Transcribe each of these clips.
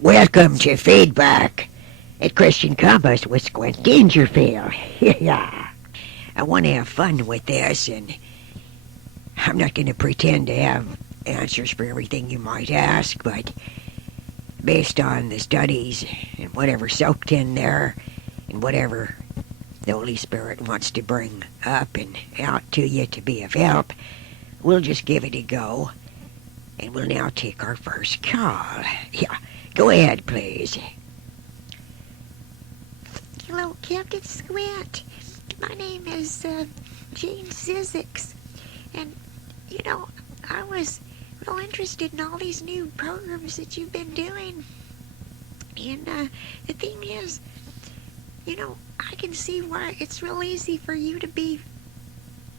Welcome to Feedback at Christian Compass with Squint Dangerfield. Yeah. I want to have fun with this, and I'm not going to pretend to have answers for everything you might ask, but based on the studies and whatever soaked in there and whatever the Holy Spirit wants to bring up and out to you to be of help, we'll just give it a go. And we'll now take our first call. Yeah, go ahead, please. Hello, Capn Squint. My name is Jane Zizix. And, I was real interested in all these new programs that you've been doing. And the thing is, I can see why it's real easy for you to be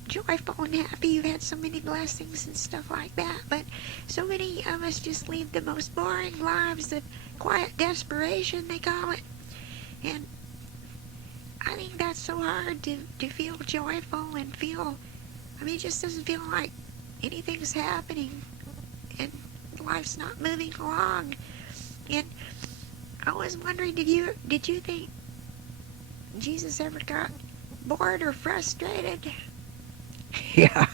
joyful and happy. You've had so many blessings and stuff like that, but so many of us just lead the most boring lives of quiet desperation, they call it. And I think that's so hard to feel joyful and feel, it just doesn't feel like anything's happening and life's not moving along. And I was wondering, did you think Jesus ever got bored or frustrated? Yeah,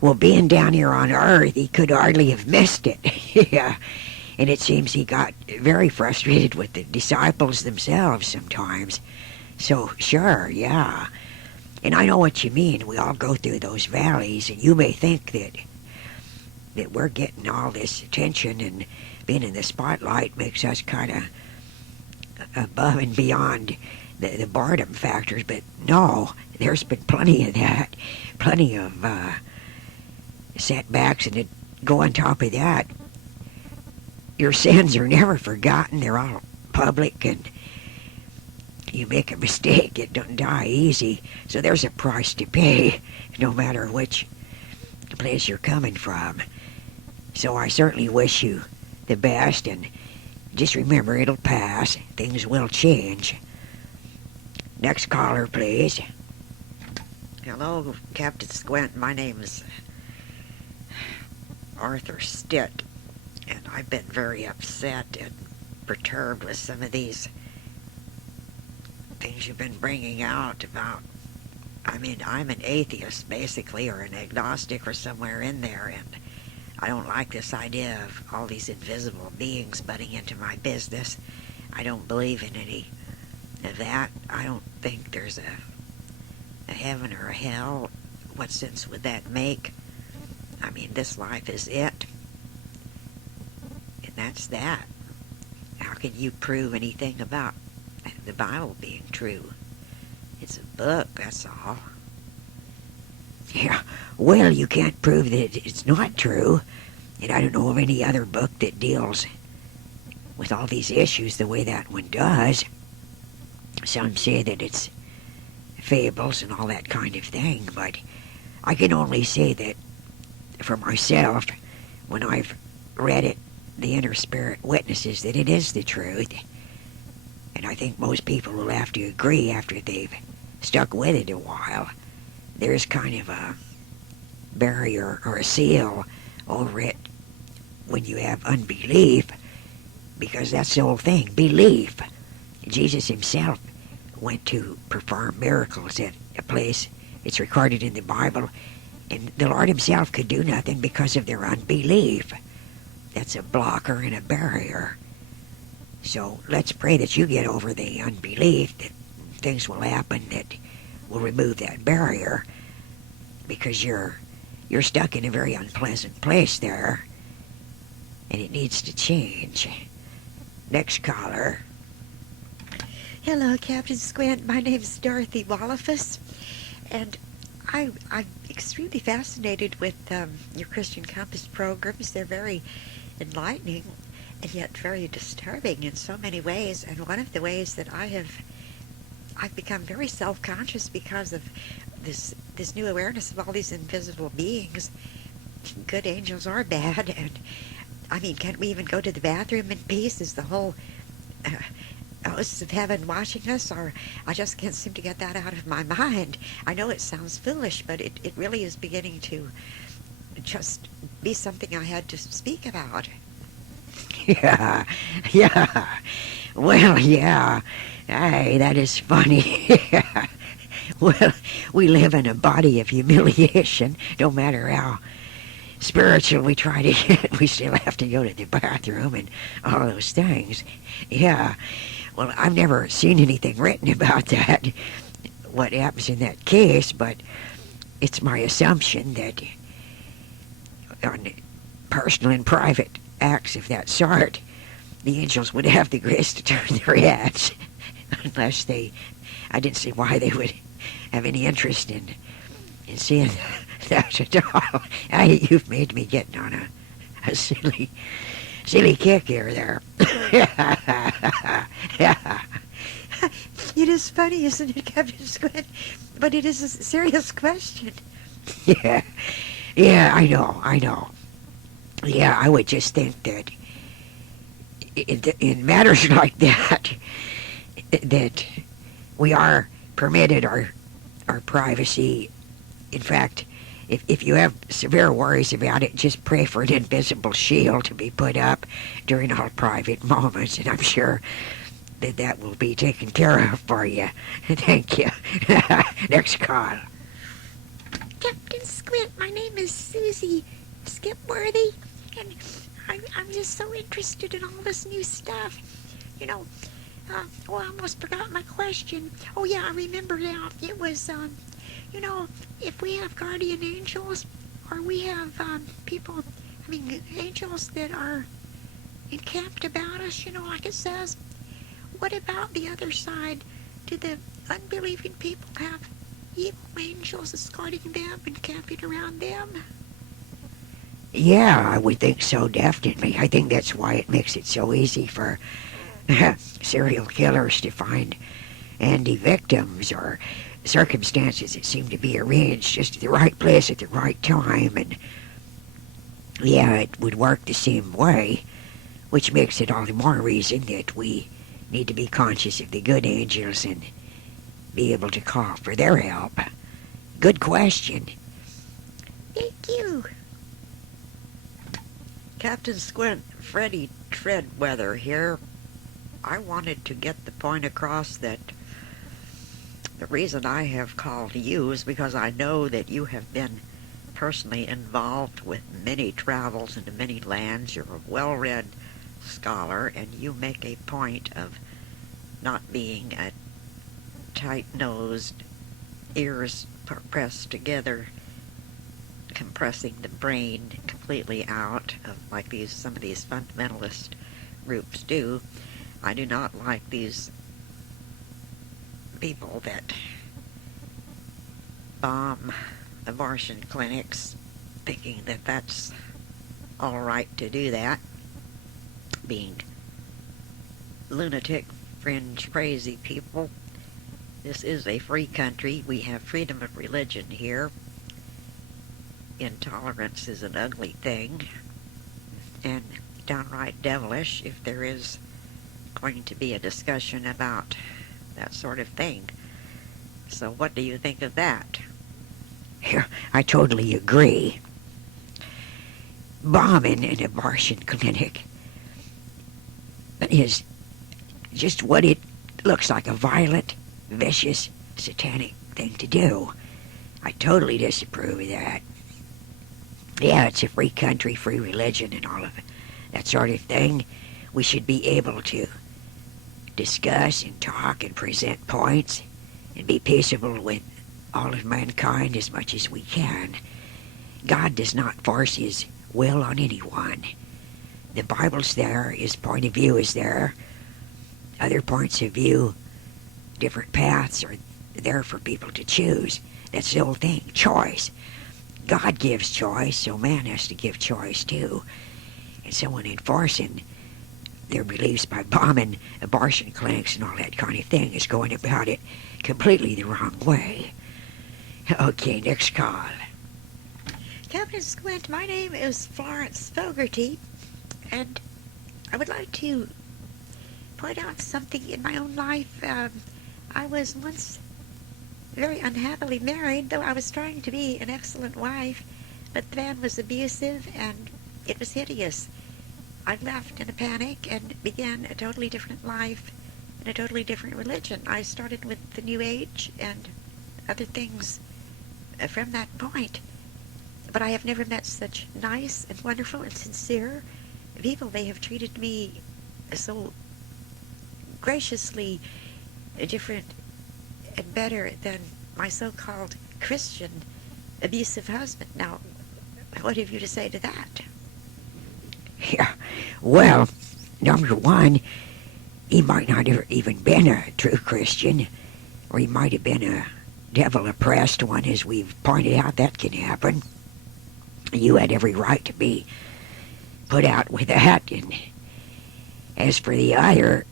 well, being down here on Earth, he could hardly have missed it. Yeah, and it seems he got very frustrated with the disciples themselves sometimes. So, sure, yeah. And I know what you mean. We all go through those valleys, and you may think that we're getting all this attention and being in the spotlight makes us kind of above and beyond the boredom factors, but no, there's been plenty of that, plenty of setbacks, and to go on top of that, your sins are never forgotten. They're all public, and you make a mistake, it don't die easy, so there's a price to pay, no matter which place you're coming from. So I certainly wish you the best, and just remember, it'll pass. Things will change. Next caller, please. Hello, Capn Squint. My name's Arthur Stitt, and I've been very upset and perturbed with some of these things you've been bringing out about. I'm an atheist, basically, or an agnostic, or somewhere in there, and I don't like this idea of all these invisible beings butting into my business. I don't believe in any of that. I don't think there's a heaven or a hell. What sense would that make? This life is it, and that's that. How can you prove anything about the Bible being true? It's a book, that's all. Yeah, well, you can't prove that it's not true, and I don't know of any other book that deals with all these issues the way that one does. Some say that it's fables and all that kind of thing, but I can only say that for myself, when I've read it, the inner spirit witnesses that it is the truth, and I think most people will have to agree after they've stuck with it a while. There's kind of a barrier or a seal over it when you have unbelief, because that's the whole thing, belief. Jesus himself went to perform miracles at a place, it's recorded in the Bible, and the Lord himself could do nothing because of their unbelief. That's a blocker and a barrier. So let's pray that you get over the unbelief, that things will happen that will remove that barrier, because you're stuck in a very unpleasant place there, and it needs to change. Next caller. Hello, Capn Squint. My name's Dorothy Wallifus, and I'm extremely fascinated with your Christian Compass programs. They're very enlightening and yet very disturbing in so many ways. And one of the ways that I've become very self-conscious because of this new awareness of all these invisible beings, good angels or bad. And can't we even go to the bathroom in peace? Is the whole hosts of heaven watching us? Or I just can't seem to get that out of my mind. I know it sounds foolish, but it really is beginning to just be something I had to speak about. Yeah, yeah. Well, yeah. Hey, that is funny. Well, we live in a body of humiliation. No matter how spiritual we try to get, we still have to go to the bathroom and all those things. Yeah. Well, I've never seen anything written about that, what happens in that case, but it's my assumption that on personal and private acts of that sort, the angels would have the grace to turn their heads, unless I didn't see why they would have any interest in seeing that at all. You've made me get on a silly kick here there. Yeah. It is funny, isn't it, Captain Squint? But it is a serious question. Yeah, I know. Yeah, I would just think that in matters like that, that we are permitted our privacy. In fact, if you have severe worries about it, just pray for an invisible shield to be put up during all private moments, and I'm sure that will be taken care of for you. Thank you. Next call. Captain Squint, my name is Susie Skipworthy, and I'm just so interested in all this new stuff. You know, I almost forgot my question. Oh yeah, I remember now. It was, you know, if we have guardian angels, or we have angels that are encamped about us, you know, like it says, what about the other side? Do the unbelieving people have evil angels escorting them and camping around them? Yeah, I would think so, definitely. I think that's why it makes it so easy for serial killers to find handy victims, or circumstances that seem to be arranged just at the right place at the right time. And yeah, it would work the same way, which makes it all the more reason that we need to be conscious of the good angels and be able to call for their help. Good question. Thank you. Captain Squint, Freddie Treadweather here. I wanted to get the point across that the reason I have called you is because I know that you have been personally involved with many travels into many lands. You're a well-read scholar, and you make a point of not being a tight-nosed, ears pressed together, compressing the brain completely out of like some of these fundamentalist groups do. I do not like these people that bomb abortion clinics, thinking that that's all right to do that, being lunatic, fringe, crazy people. This is a free country. We have freedom of religion here. Intolerance is an ugly thing, and downright devilish if there is going to be a discussion about that sort of thing. So what do you think of that? Yeah, I totally agree. Bombing an abortion clinic is just what it looks like, a violent, vicious, satanic thing to do. I totally disapprove of that. Yeah, it's a free country, free religion, and all of it, that sort of thing. We should be able to discuss and talk and present points and be peaceable with all of mankind as much as we can. God does not force his will on anyone. The Bible's there, his point of view is there. Other points of view, different paths are there for people to choose. That's the whole thing, choice. God gives choice, so man has to give choice too. And someone enforcing their beliefs by bombing abortion clinics and all that kind of thing is going about it completely the wrong way. Okay, next call. Captain Squint, my name is Florence Fogarty, and I would like to point out something in my own life. I was once very unhappily married, though I was trying to be an excellent wife, but the man was abusive and it was hideous. I left in a panic and began a totally different life and a totally different religion. I started with the New Age and other things from that point. But I have never met such nice and wonderful and sincere people. They have treated me so graciously different and better than my so-called Christian abusive husband. Now, what have you to say to that? Yeah, well, number one, he might not have even been a true Christian, or he might have been a devil-oppressed one, as we've pointed out. That can happen. You had every right to be put out with that, and as for the other,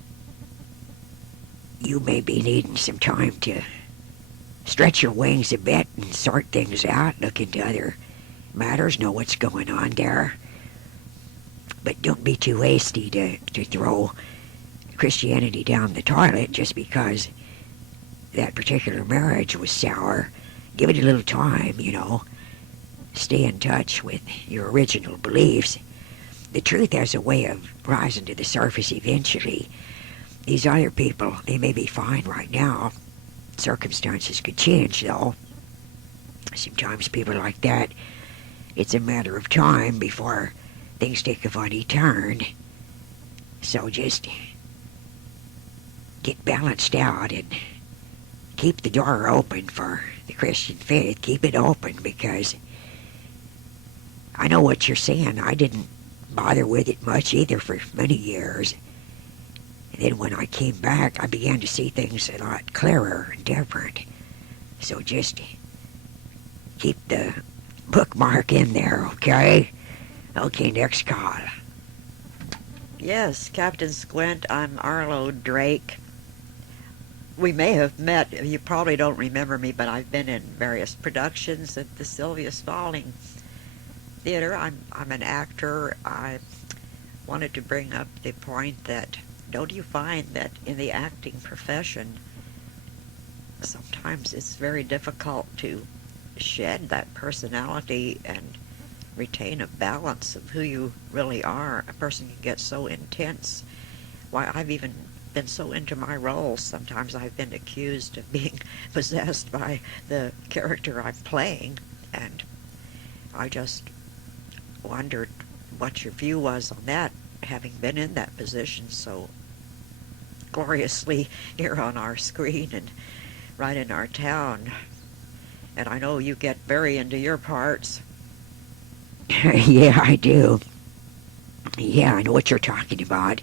you may be needing some time to stretch your wings a bit and sort things out, look into other matters, know what's going on there. But don't be too hasty to throw Christianity down the toilet just because that particular marriage was sour. Give it a little time, you know. Stay in touch with your original beliefs. The truth has a way of rising to the surface eventually. These other people, they may be fine right now. Circumstances could change, though. Sometimes people like that, it's a matter of time before things take a funny turn. So just get balanced out and keep the door open for the Christian faith. Keep it open, because I know what you're saying. I didn't bother with it much either for many years. And then when I came back, I began to see things a lot clearer and different. So just keep the bookmark in there, okay? Okay, next call. Yes, Capn Squint, I'm Arlo Drake. We may have met. You probably don't remember me, but I've been in various productions at the Sylvia Spalding Theater. I'm an actor. I wanted to bring up the point that, don't you find that in the acting profession, sometimes it's very difficult to shed that personality and retain a balance of who you really are? A person can get so intense. Why, I've even been so into my roles, sometimes I've been accused of being possessed by the character I'm playing, and I just wondered what your view was on that, having been in that position so gloriously here on our screen and right in our town. And I know you get very into your parts. Yeah, I do. Yeah, I know what you're talking about.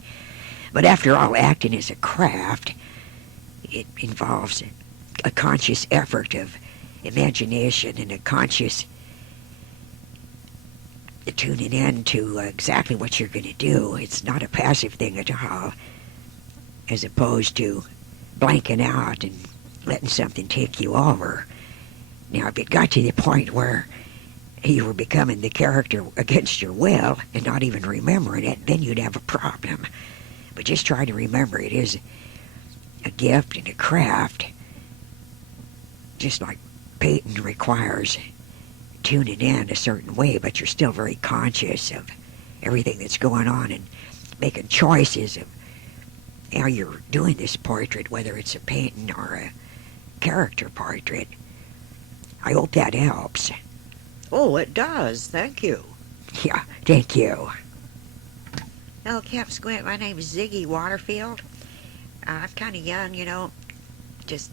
But after all, acting is a craft. It involves a conscious effort of imagination and a conscious tuning in to exactly what you're going to do. It's not a passive thing at all, as opposed to blanking out and letting something take you over. Now, if it got to the point where you were becoming the character against your will and not even remembering it, then you'd have a problem. But just try to remember it is a gift and a craft, just like painting requires tuning in a certain way, but you're still very conscious of everything that's going on and making choices of how you're doing this portrait, whether it's a painting or a character portrait. I hope that helps. Oh, it does. Thank you. Yeah, thank you. Hello, Capn Squint. My name is Ziggy Waterfield. I'm kind of young, you know. Just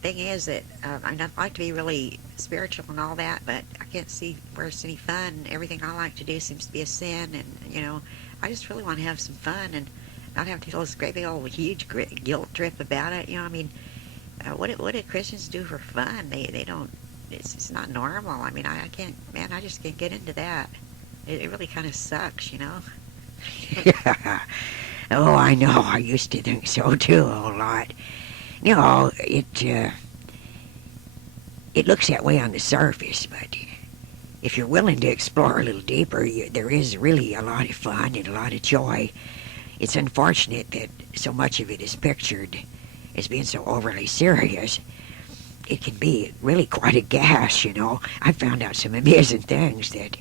thing is that I don't like to be really spiritual and all that, but I can't see where it's any fun. Everything I like to do seems to be a sin, and you know, I just really want to have some fun and not have to feel this great big old huge guilt trip about it. You know, I mean, what do Christians do for fun? They don't. It's not normal. I mean, I can't. Man, I just can't get into that. It really kind of sucks, you know. Yeah. Oh, I know. I used to think so too a whole lot. You know, it looks that way on the surface, but if you're willing to explore a little deeper, there is really a lot of fun and a lot of joy. It's unfortunate that so much of it is pictured as being so overly serious. It can be really quite a gas, you know. I found out some amazing things that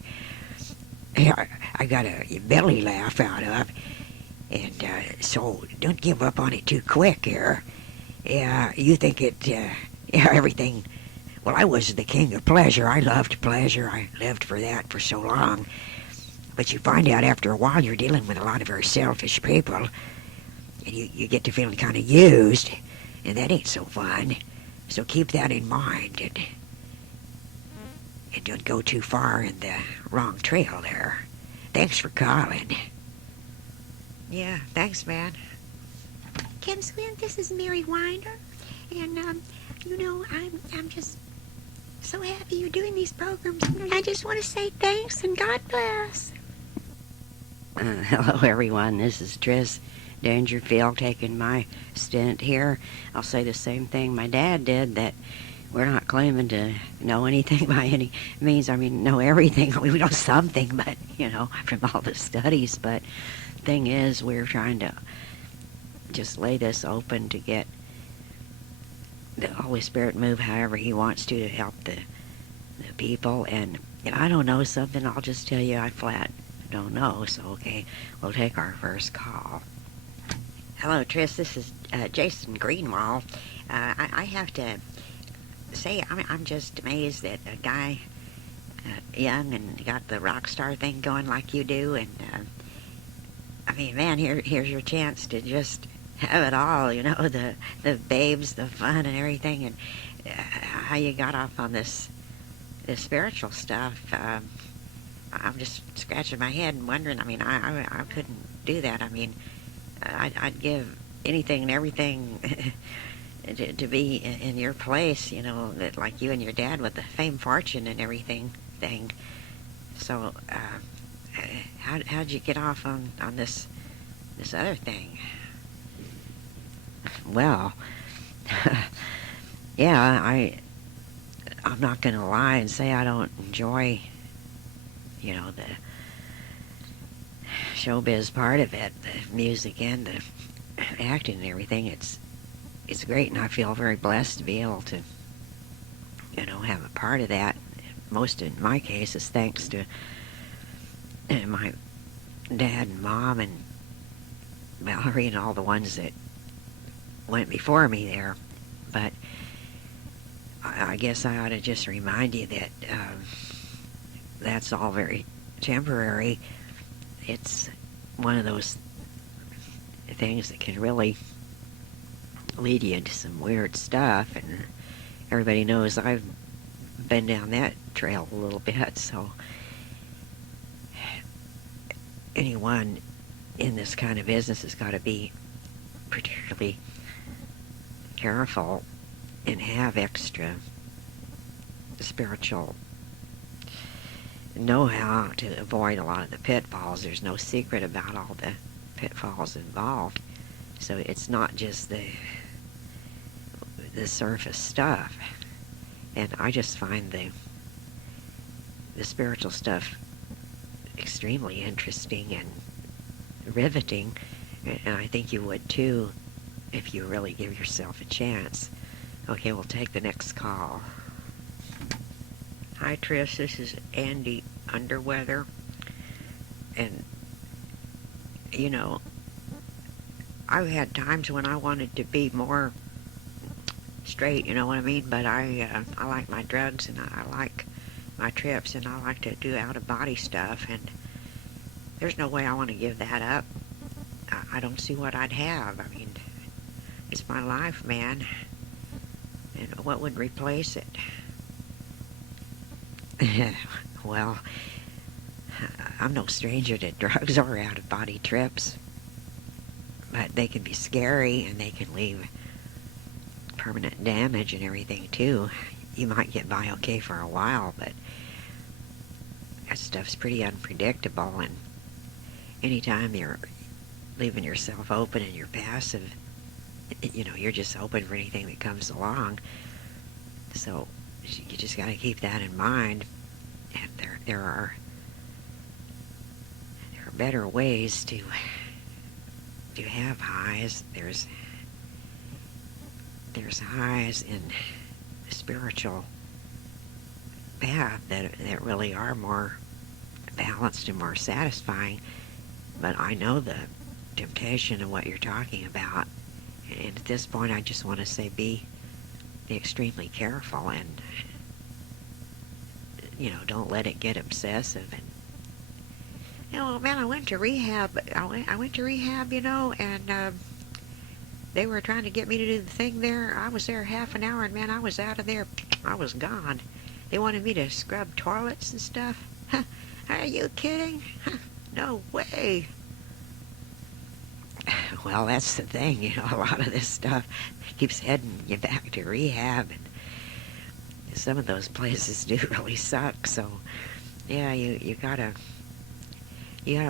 I got a belly laugh out of. And so don't give up on it too quick here. Yeah, you think everything. Well, I was the king of pleasure. I loved pleasure. I lived for that for so long. But you find out after a while you're dealing with a lot of very selfish people. And you get to feeling kind of used. And that ain't so fun. So keep that in mind. And don't go too far in the wrong trail there. Thanks for calling. Yeah, thanks, man. Capn Squint, this is Mary Winder. And, I'm just so happy you're doing these programs. I just want to say thanks and God bless. Hello, everyone. This is Tris Dangerfield taking my stint here. I'll say the same thing my dad did, that we're not claiming to know anything by any means. I mean, know everything. We know something, but, from all the studies. But thing is, we're trying to just lay this open to get the Holy Spirit move however he wants to help the people. And if I don't know something, I'll just tell you I flat don't know. So, okay, we'll take our first call. Hello, Tris. This is Jason Greenwald. I have to say, I'm just amazed that a guy young and got the rock star thing going like you do. And, man, here's your chance to just have it all, the babes, the fun and everything. And how you got off on this spiritual stuff. I'm just scratching my head and wondering. I couldn't do that. I'd give anything and everything to be in your place, that like you and your dad with the fame, fortune, and everything thing. So, how'd you get off on this other thing? Well, yeah, I'm not going to lie and say I don't enjoy, the showbiz part of it, the music and the acting and everything. It's great, and I feel very blessed to be able to, have a part of that. Most in my case is thanks to my dad and mom and Valerie and all the ones that went before me there. But I guess I ought to just remind you that that's all very temporary. It's one of those things that can really lead you into some weird stuff, and everybody knows I've been down that trail a little bit. So anyone in this kind of business has got to be particularly careful and have extra spiritual know-how to avoid a lot of the pitfalls. There's no secret about all the pitfalls involved. So it's not just the surface stuff. And I just find the spiritual stuff extremely interesting and riveting, and I think you would too if you really give yourself a chance. Okay, we'll take the next call. Hi, Tris. This is Andy Underweather. And, I've had times when I wanted to be more straight, you know what I mean? But I like my drugs, and I like my trips, and I like to do out-of-body stuff, and there's no way I want to give that up. I don't see what I'd have. It's my life, man. And what would replace it? Well, I'm no stranger to drugs or out-of-body trips, but they can be scary, and they can leave permanent damage and everything too. You might get by okay for a while, but that stuff's pretty unpredictable, and anytime you're leaving yourself open and you're passive, you're just open for anything that comes along. So you just got to keep that in mind. And there are better ways to have highs. There's highs in the spiritual path that really are more balanced and more satisfying. But I know the temptation of what you're talking about. And at this point, I just want to say be extremely careful and, don't let it get obsessive. And Man, I went to rehab. I went to rehab, and they were trying to get me to do the thing there. I was there half an hour, and man, I was out of there. I was gone. They wanted me to scrub toilets and stuff. Are you kidding? No way. Well, that's the thing, a lot of this stuff keeps heading you back to rehab, and some of those places do really suck. So, yeah, you gotta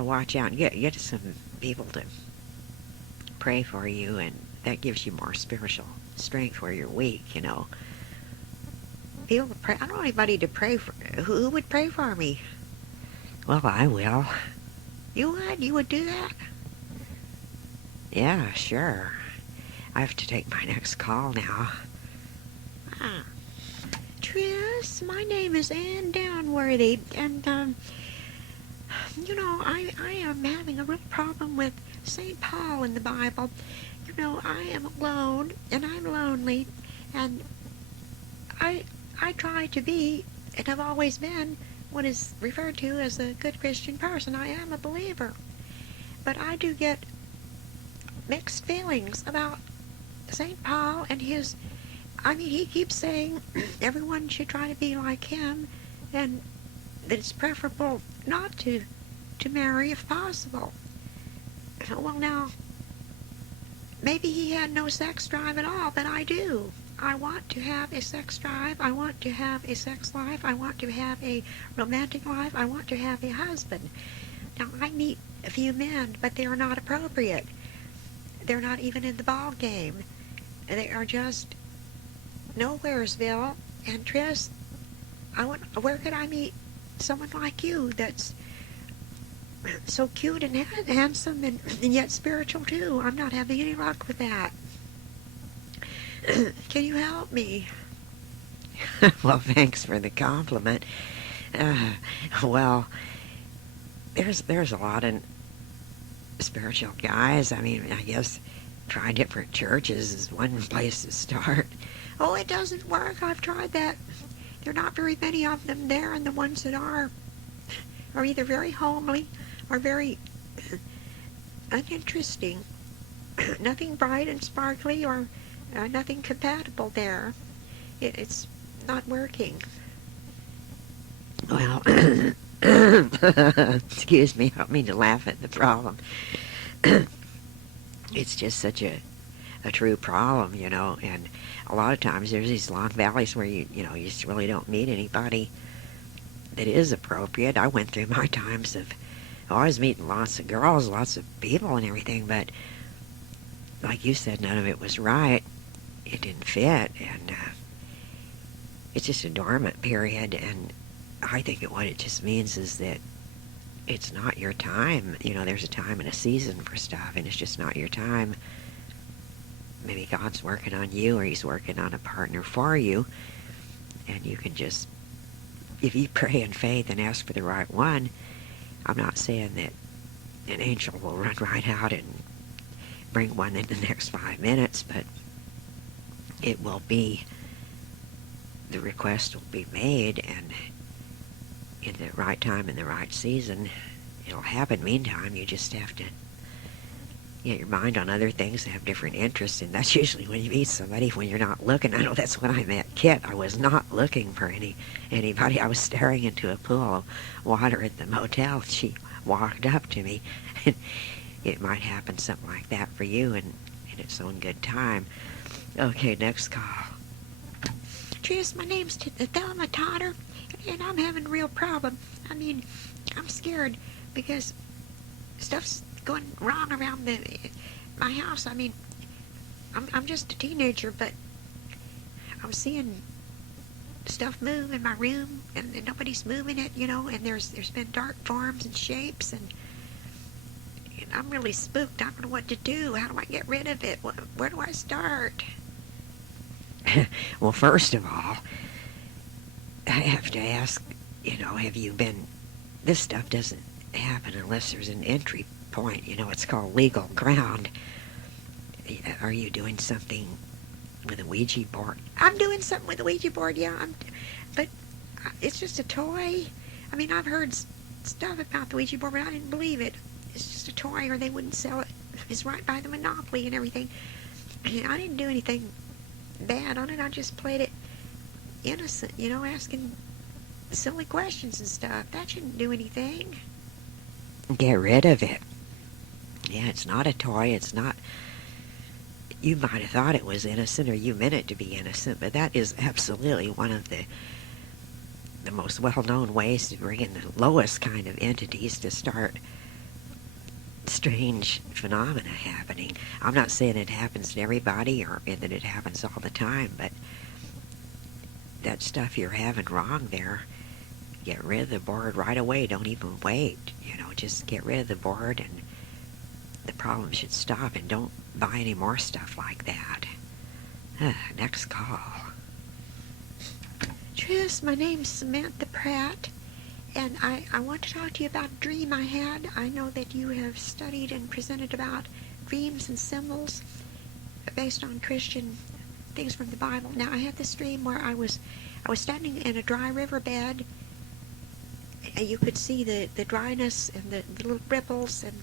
watch out and get some people to pray for you, and that gives you more spiritual strength where you're weak. People to pray. I don't know anybody to pray for. Who would pray for me? Well, I will. You would? You would do that? Yeah, sure. I have to take my next call now. Tris, my name is Ann Downworthy, and I am having a real problem with St. Paul in the Bible. I am alone, and I'm lonely, and I try to be, and have always been, what is referred to as a good Christian person. I am a believer, but I do get mixed feelings about St. Paul and his. He keeps saying everyone should try to be like him, and that it's preferable not to marry if possible. Well, now, maybe he had no sex drive at all, but I do. I want to have a sex drive. I want to have a sex life. I want to have a romantic life. I want to have a husband. Now, I meet a few men, but they are not appropriate. They're not even in the ball game. They are just nowheresville. And Tris, where could I meet someone like you that's so cute and handsome and yet spiritual too? I'm not having any luck with that. Can you help me? Well, thanks for the compliment. Well, there's a lot of spiritual guys. I guess try different churches is one place to start. Oh, it doesn't work. I've tried that. There are not very many of them there, and the ones that are either very homely or very uninteresting. Nothing bright and sparkly or nothing compatible there. It's not working. Well, excuse me, I don't mean to laugh at the problem. It's just such a true problem, and a lot of times there's these long valleys where you just really don't meet anybody that is appropriate. I went through my times of always meeting lots of girls, lots of people and everything, but like you said, none of it was right. It didn't fit, and it's just a dormant period, and I think what it just means is that it's not your time. There's a time and a season for stuff, and it's just not your time. Maybe God's working on you, or he's working on a partner for you, and you can just, if you pray in faith and ask for the right one, I'm not saying that an angel will run right out and bring one in the next 5 minutes, but it will be, the request will be made, and in the right time, in the right season, it'll happen. Meantime, you just have to get your mind on other things and have different interests, and that's usually when you meet somebody, when you're not looking. I know that's when I met Kit. I was not looking for anybody. I was staring into a pool of water at the motel. She walked up to me, and it might happen something like that for you, and in its own good time. Okay, next call. Tris, my name's Thelma Totter, and I'm having a real problem. I'm scared because stuff's going wrong around my house. I'm just a teenager, but I'm seeing stuff move in my room, and nobody's moving it, and there's been dark forms and shapes, and I'm really spooked. I don't know what to do. How do I get rid of it? Where do I start? Well, first of all, I have to ask, have you been this stuff doesn't happen unless there's an entry point. It's called legal ground. Are you doing something with a Ouija board? I'm doing something with a Ouija board, yeah. But it's just a toy. I mean, I've heard stuff about the Ouija board, but I didn't believe it. It's just a toy, or they wouldn't sell it. It's right by the Monopoly and everything. I didn't do anything bad on it. I just played it innocent, asking silly questions and stuff. That shouldn't do anything. Get rid of it. Yeah, it's not a toy. It's not... You might have thought it was innocent, or you meant it to be innocent, but that is absolutely one of the most well-known ways to bring in the lowest kind of entities to start strange phenomena happening. I'm not saying it happens to everybody or that it happens all the time, but that stuff you're having wrong there, get rid of the board right away. Don't even wait. Just get rid of the board and the problem should stop, and don't buy any more stuff like that. Next call. Tris, my name's Samantha Pratt, and I want to talk to you about a dream I had. I know that you have studied and presented about dreams and symbols based on Christian things from the Bible. Now, I had this dream where I was standing in a dry riverbed. You could see the dryness and the little ripples and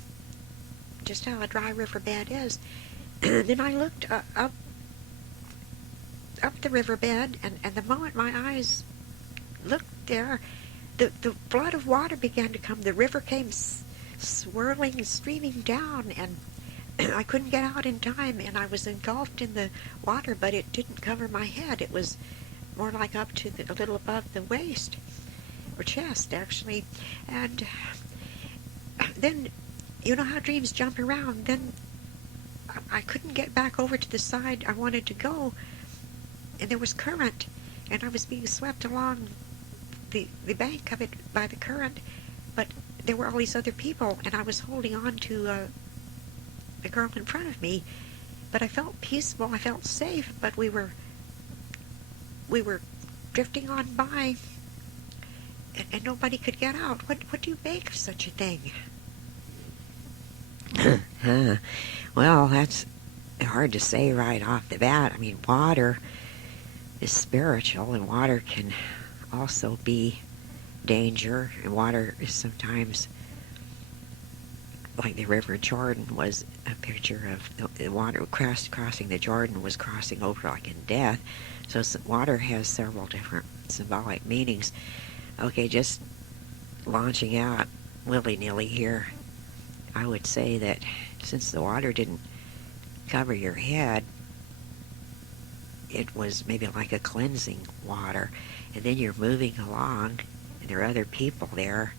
just how a dry riverbed is. Then I looked up the riverbed, and the moment my eyes looked there, the flood of water began to come. The river came swirling and streaming down, and I couldn't get out in time, and I was engulfed in the water, but it didn't cover my head. It was more like up to a little above the waist, or chest, actually. And then, you know how dreams jump around. Then I couldn't get back over to the side I wanted to go, and there was current, and I was being swept along the bank of it by the current, but there were all these other people, and I was holding on to the girl in front of me, but I felt peaceful, I felt safe, but we were drifting on by, and nobody could get out. What do you make of such a thing? Well, that's hard to say right off the bat. I mean, water is spiritual, and water can also be danger, and water is sometimes, like the River Jordan was a picture of the water crossing the Jordan was crossing over like in death. So water has several different symbolic meanings. Okay, just launching out willy-nilly here, I would say that since the water didn't cover your head, it was maybe like a cleansing water, and then you're moving along and there are other people there.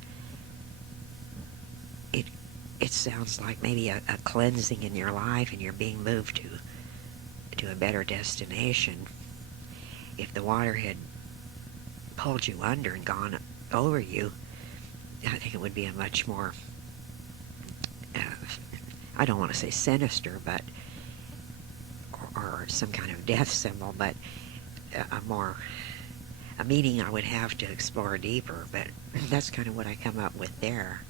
It sounds like maybe a cleansing in your life, and you're being moved to a better destination. If the water had pulled you under and gone over you, I think it would be a much more I don't want to say sinister, but or some kind of death symbol, but a meaning I would have to explore deeper. But that's kind of what I come up with there.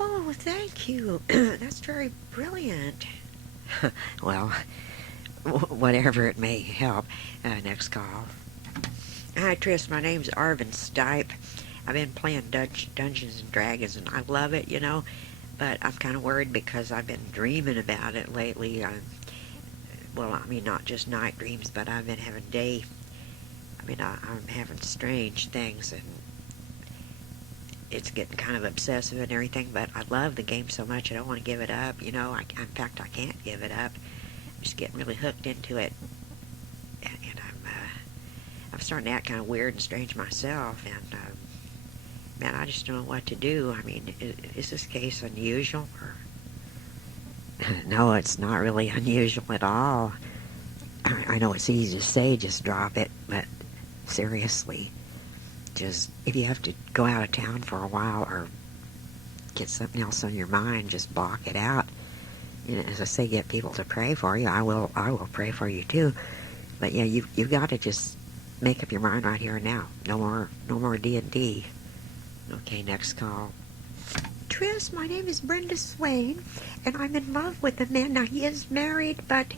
Oh, thank you. That's very brilliant. Well, whatever it may help. Next call. Hi, Tris. My name's Arvin Stipe. I've been playing Dungeons and Dragons, and I love it, but I'm kind of worried because I've been dreaming about it lately. Not just night dreams, but I've been having I'm having strange things, and it's getting kind of obsessive and everything, but I love the game so much I don't want to give it up. In fact, I can't give it up. I'm just getting really hooked into it, and I'm starting to act kind of weird and strange myself, and man, I just don't know what to do. I mean, is this case unusual? Or... No, it's not really unusual at all. I know it's easy to say, just drop it, but seriously, just if you have to go out of town for a while or get something else on your mind, just block it out. As I say, get people to pray for you. I will pray for you too. But yeah, you've got to just make up your mind right here and now. No more D&D. Okay, next call. Tris, my name is Brenda Swain, and I'm in love with a man. Now, he is married, but